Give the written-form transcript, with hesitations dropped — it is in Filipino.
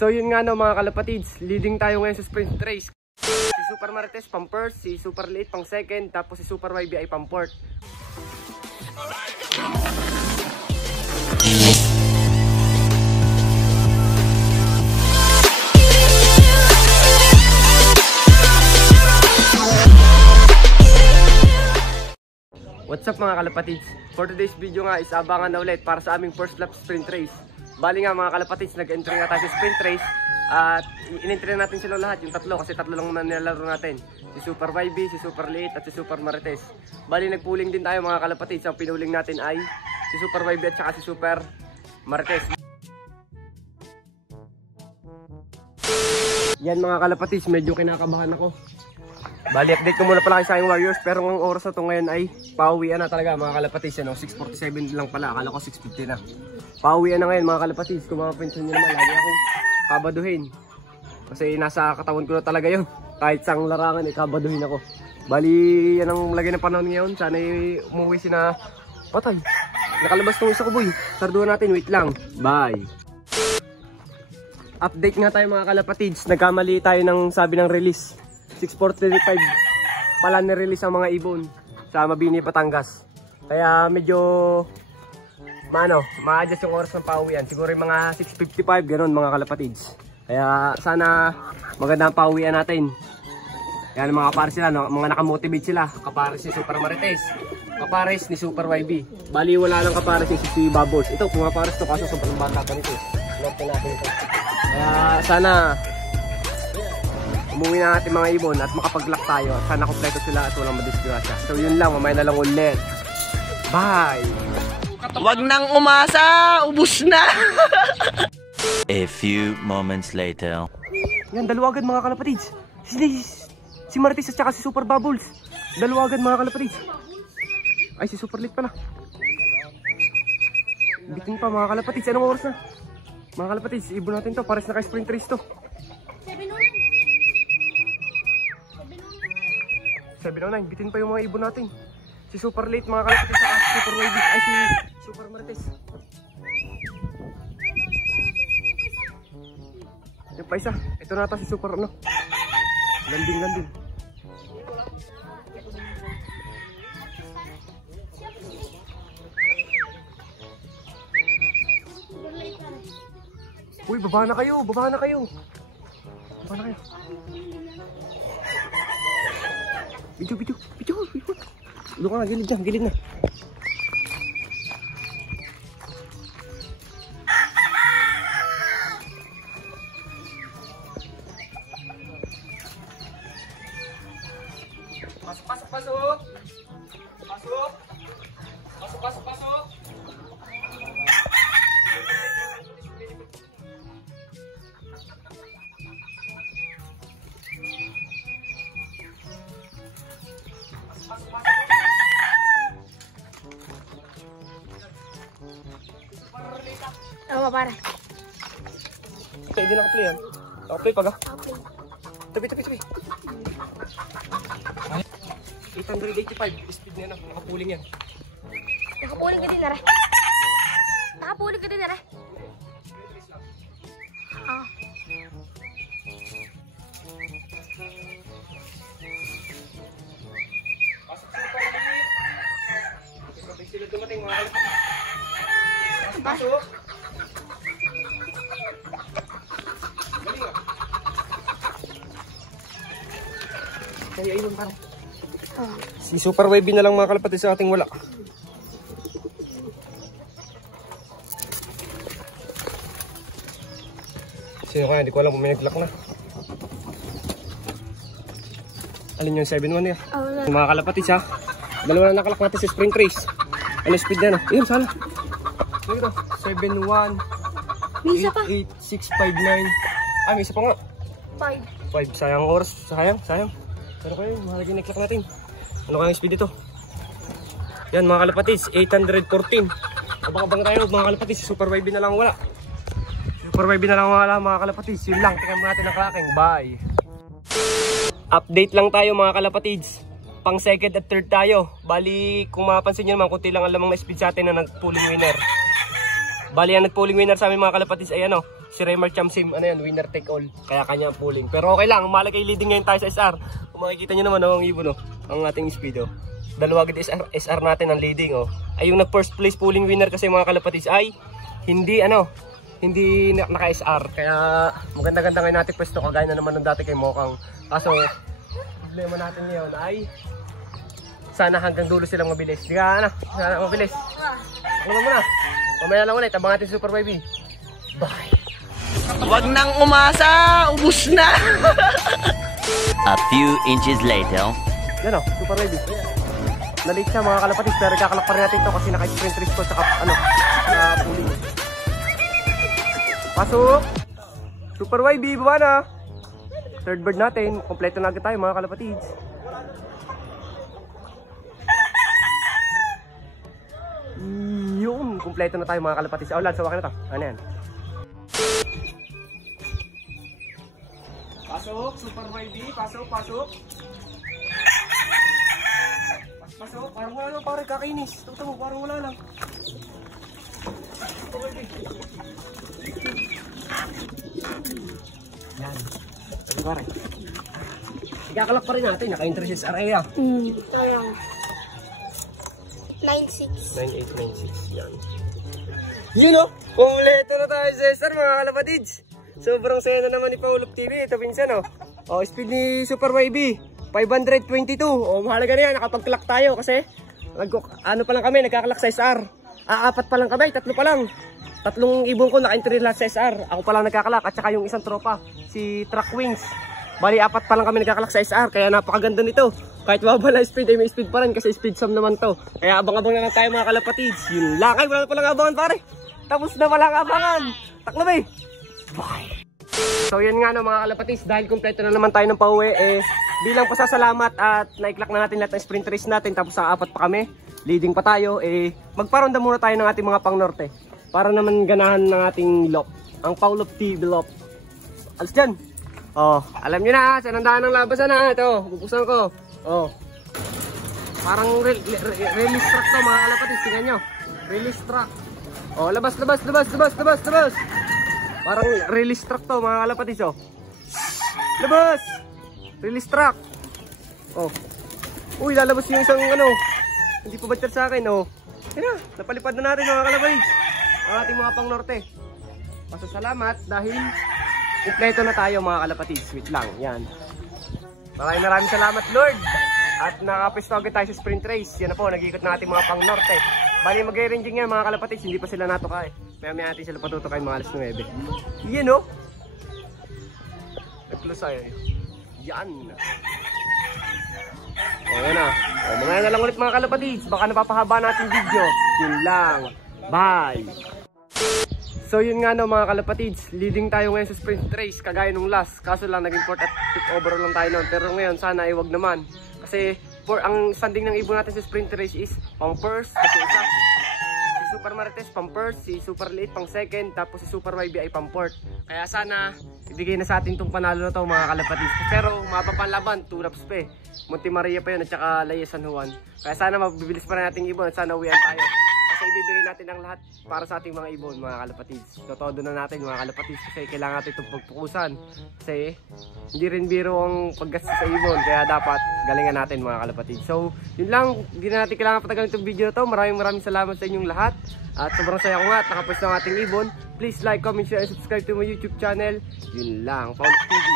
So yun nga no mga kalapatids, leading tayo ngayon sa sprint race. Si Super Marites pang first, si Super Late pang second, tapos si Super YB ay pang fourth. What's up mga kalapatids? For today's video nga is abangan na ulit para sa aming first lap sprint race. Bali nga mga kalapatids, nag-entry nga tayo sa sprint race at in-entry natin sila lahat, yung tatlo, kasi tatlo lang naman nilalaro natin. Si Super YB, si Super Late at si Super Marites. Bali nagpooling din tayo mga kalapatids. Ang pinuling natin ay si Super YB at saka si Super Marites. Yan mga kalapatids, medyo kinakabahan ako. Bali, update ko muna pala kay Sayang Warriors, pero ang oras na ito ngayon ay pauwian na talaga mga kalapatids. 6:47 lang pala, akala ko 6:50 na. Pauwian na ngayon mga kalapatids. Kung mapapansin nyo naman, lagi akong kabaduhin. Kasi nasa katawan ko na talaga yun. Kahit sang larangan, kabaduhin ako. Bali, yan ang lagay ng panahon ngayon. Sana umuwi si na patay. Nakalabas tong isa ko boy. Tarduhan natin, wait lang. Bye. Update nga tayo mga kalapatids. Nagkamali tayo ng sabi ng release. 6:45 pala ni-release ang mga ibon sa Mabini, Batangas. Kaya medyo ma-adjust yung oras ng pauwian. Siguro yung mga 6:55 ganoon mga kalapatids. Kaya sana magandang pauwian natin. Yan mga kapares sila, no? Mga nakamotivate sila. Kapares ni Super Marites, kapares ni Super YB. Bali wala lang kapares si Babos. Ito pumapares to kaso sobrang bata pa nito. Note natin ito. Kaya sana umuwi na natin mga ibon at makapag-lock tayo at sana kompleto sila at walang madisgrasya. So yun lang, mamaya na lang ulit. Bye! Wag nang umasa! Ubus na! A few moments later. Yan, dalawa agad mga kalapatids. Si Marites at saka si Super Bubbles. Dalawa agad mga kalapatids. Ay, si Super Late pala. Bitin pa mga kalapatids. Anong oras na? Mga kalapatids, ibon natin to. Pares na kay sprint race to. 7:09, bitin pa yung mga ibon natin. Si Super Late mga kalapatids sa Super YB, ay si Super Marites. Yung pa isa, ito na ata si Super landing. Uy, baba na kayo. Video. Doon ka na, gilid na. Pasok. Oo, para. Okay, hindi naka-play yan. Naka-play pag Okay. Tabi. 885, speed niya na. Nakapuling yan. Nakapuling ka din na rin. Ah. Sabay sila dumating mga kalapatids. Pasok. Galing ah. Kaya ayun parang. Si Super YB na lang mga kalapatids sa ating wala. Sino kaya? Hindi ko alam kung may nag-lock na. Alin yung 7-1 niya? Yung mga kalapatids ha. Dalawa na nakalock natin sa sprint race. Ano speed na? Ayun, sana. Ito, 7-1. May isa pa. 8-6-5-9. Ah, may isa pa nga. 5. Sayang oras. Sayang. Pero kayo, mahalagin na i-clock natin. Ano kayang speed ito? Yan mga kalapatids, 814. Abang-abang tayo mga kalapatids. Super YB na lang wala. Super YB na lang wala mga kalapatids. Yun lang, tingnan mo natin ang clocking. Bye! Update lang tayo mga kalapatids. Pang second at third tayo. Bali, kung mapapansin nyo naman, kunti lang ang lamang na speed sa atin na nag-pooling winner. Bali, ang nag-pooling winner sa amin mga kalapatids ay Si Raymar Chamsim, ano yan, winner take all. Kaya kanya ang pulling. Pero okay lang, malagay leading ngayon tayo sa SR. Kung makikita nyo naman, ang ibon, ang ating speed, dalawa agad SR natin ang leading, ay yung nag-first place pulling winner kasi mga kalapatids ay hindi naka-SR. Kaya maganda-ganda ngayon natin pwesto, kagaya na naman ng dati kay Mokang. Kaso, problema natin ngayon ay sana hanggang dulo silang mabilis. Di ka, sana mabilis. Ano muna? Mamaya lang ulit, abang natin Super Baby. Bye! Wag nang umasa, ubus na. A few inches later. Yan Super Baby. Nalik siya mga kalapatids, pero kakalak pa rin natin ito kasi naka-sprint race ko tsaka pulling. Pasok! Super Baby, baba na! Third bird natin, kompleto na agad tayo mga kalapatids. Yun, kompleto na tayo mga kalapatids. Lance, sawakin na to. Ano yan? Pasok, Super Baby, pasok. Pasok, parang wala lang, pare, kakainis. Ito mo, parang wala lang. Super Baby. Yan. Ano pare? Ikakalak pa rin natin, naka-interest area. Sayang. 9-6. 9896, yan. Yun kompleto na tayo sa SR mga kalapatids. Sobrang saya na naman ni Paulop TV. Ito pinsan speed ni Super Baby 522. Mahalaga na yan, nakapag-clock tayo kasi pa lang kami, nagkakalak sa SR. Apat pa lang kami, 3 pa lang. 3 ibon ko naka-entry lahat sa SR. Ako pa lang nagkakalak at saka yung isang tropa, si Truck Wings. Bali 4 pa lang kami nagkakalak sa SR, kaya napakaganda nito. Kahit babala speed ay may speed pa rin kasi speed sum naman to. Kaya abang-abang na lang tayo mga kalapatids. Yun lang, ay wala na palang abangan pare. Tapos na palang abangan. Taklabi. Bye. So yan nga mga kalapatids, dahil kompleto na naman tayo ng pauwi, bilang pasasalamat at naiklak na natin lahat ng sprint race natin, tapos sa 4 pa kami, leading pa tayo, magparonda muna tayo ng ating mga pang-norte para naman ganahan ng ating lop, ang Paulop TV lop. Alas dyan. Alam nyo na, sanandaan ng labasan na. Ito, bubuksan ko. Parang release track to mga kalapatids, tingnan nyo. Release track. Labas. Parang release track to mga kalapatids. Labas! Release track. Uy, lalabas yung isang hindi pa batcher sa akin. Yan, napalipad na natin mga kalapatids ang ating mga pang norte. Pasasalamat dahil kompleto na tayo mga kalapatids. Wait lang, yan. Maraming salamat Lord. At nakapisto agad tayo sa sprint race. Yan na po, nag-ikot na ating mga pang norte. Bali mag-ranging yan mga kalapatids, hindi pa sila natuka Maya natin sila patutukay mga alas 9. Yan nag-close tayo. Yan. Ayan na. Mamaya na lang ulit mga kalapatids. Baka napapahaba natin video. Yun lang. Bye. So yun nga mga kalapatids, leading tayo ngayon sa sprint race kagaya nung last. Kaso lang naging 4 at 5 overall lang tayo noon. Pero ngayon sana ay wag naman. Kasi ang standing ng ibon natin sa sprint race is pang first, kasi isa. Si Super Marites pang first, si Super Liit pang second, tapos si Super YB ay pang fourth. Kaya sana ibigay na sa atin itong panalo na to mga kalapatids. Pero mapapanlaban, 2 laps pa Monte Maria pa yun at saka Laya San Juan. Kaya sana mabibilis pa rin nating ibon at sana uwian tayo. Kasi ibibigay natin ang lahat para sa ating mga ibon mga kalapatids. Totodo na natin mga kalapatids kasi kailangan natin itong pagpukusan. Kasi hindi rin biro ang paggastos sa ibon, kaya dapat galingan natin mga kalapatids. So yun lang, hindi na natin kailangan patagalin itong video na to. Maraming salamat sa inyong lahat. At sobrang saya ko nga at nakapwesto ng ating ibon. Please like, comment, share, and subscribe to my YouTube channel. Yun lang, Paulop TV.